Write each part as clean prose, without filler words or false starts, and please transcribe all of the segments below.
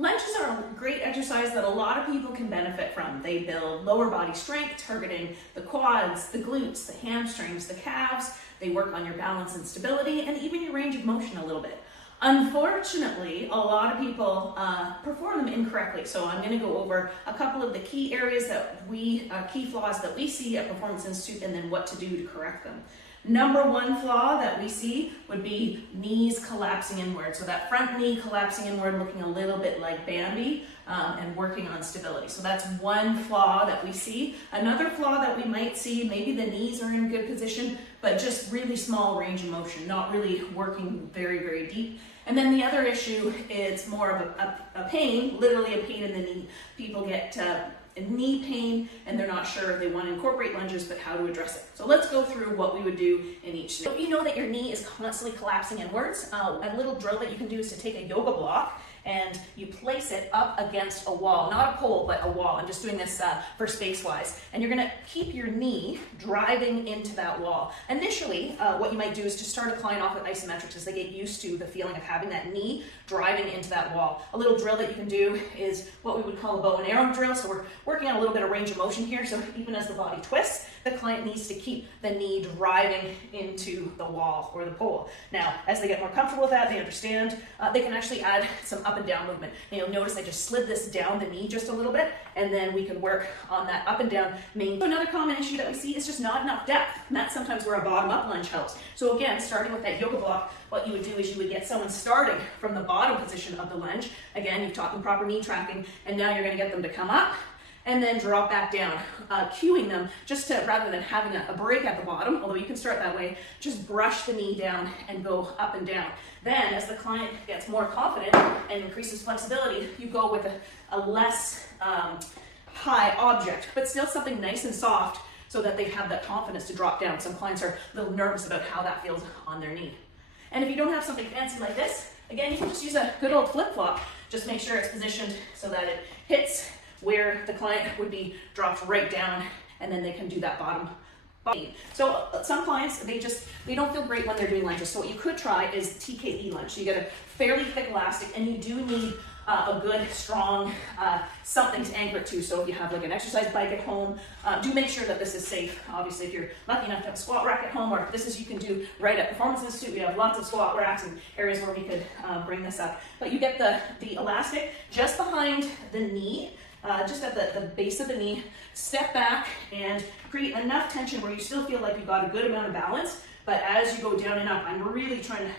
Lunges are a great exercise that a lot of people can benefit from. They build lower body strength, targeting the quads, the glutes, the hamstrings, the calves. They work on your balance and stability, and even your range of motion a little bit. Unfortunately, a lot of people perform them incorrectly. So I'm going to go over a couple of the key areas that key flaws that we see at Performance Institute, and then what to do to correct them. Number one flaw that we see would be knees collapsing inward. So that front knee collapsing inward, looking a little bit like Bambi, and working on stability. So that's one flaw that we see. Another flaw that we might see, maybe the knees are in good position, but just really small range of motion, not really working very, very deep. And then the other issue is more of a pain, literally a pain in the knee. People get knee pain and they're not sure if they want to incorporate lunges, but how to address it. So let's go through what we would do in each. So if you know that your knee is constantly collapsing inwards, a little drill that you can do is to take a yoga block and you place it up against a wall, not a pole, but a wall. I'm just doing this for space-wise. And you're gonna keep your knee driving into that wall. Initially, what you might do is to start a client off with isometrics as they get used to the feeling of having that knee driving into that wall. A little drill that you can do is what we would call a bow and arrow drill. So we're working on a little bit of range of motion here. So even as the body twists, the client needs to keep the knee driving into the wall or the pole. Now, as they get more comfortable with that, they understand, they can actually add some up and down movement. And you'll notice I just slid this down the knee just a little bit, and then we can work on that up and down main. So another common issue that we see is just not enough depth. And that's sometimes where a bottom up lunge helps. So again, starting with that yoga block, what you would do is you would get someone starting from the bottom position of the lunge. Again, you've taught them proper knee tracking, and now you're gonna get them to come up and then drop back down, cueing them just to, rather than having a break at the bottom, although you can start that way, just brush the knee down and go up and down. Then as the client gets more confident and increases flexibility, you go with a less high object, but still something nice and soft so that they have that confidence to drop down. Some clients are a little nervous about how that feels on their knee. And if you don't have something fancy like this, again, you can just use a good old flip-flop. Just make sure it's positioned so that it hits where the client would be dropped right down, and then they can do that bottom. So some clients, they don't feel great when they're doing lunges. So what you could try is TKE lunge. So you get a fairly thick elastic, and you do need a good, strong something to anchor it to. So if you have like an exercise bike at home, do make sure that this is safe. Obviously, if you're lucky enough to have a squat rack at home, or if this is you can do right at Performance Institute, we have lots of squat racks and areas where we could bring this up. But you get the elastic just behind the knee, just at the base of the knee, step back and create enough tension where you still feel like you've got a good amount of balance, but as you go down and up, I'm really trying to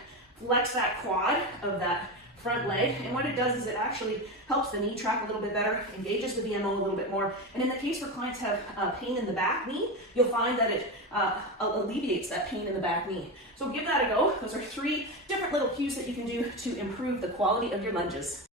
flex that quad of that front leg, and what it does is it actually helps the knee track a little bit better, engages the VMO a little bit more, and in the case where clients have pain in the back knee, you'll find that it alleviates that pain in the back knee. So give that a go. Those are 3 different little cues that you can do to improve the quality of your lunges.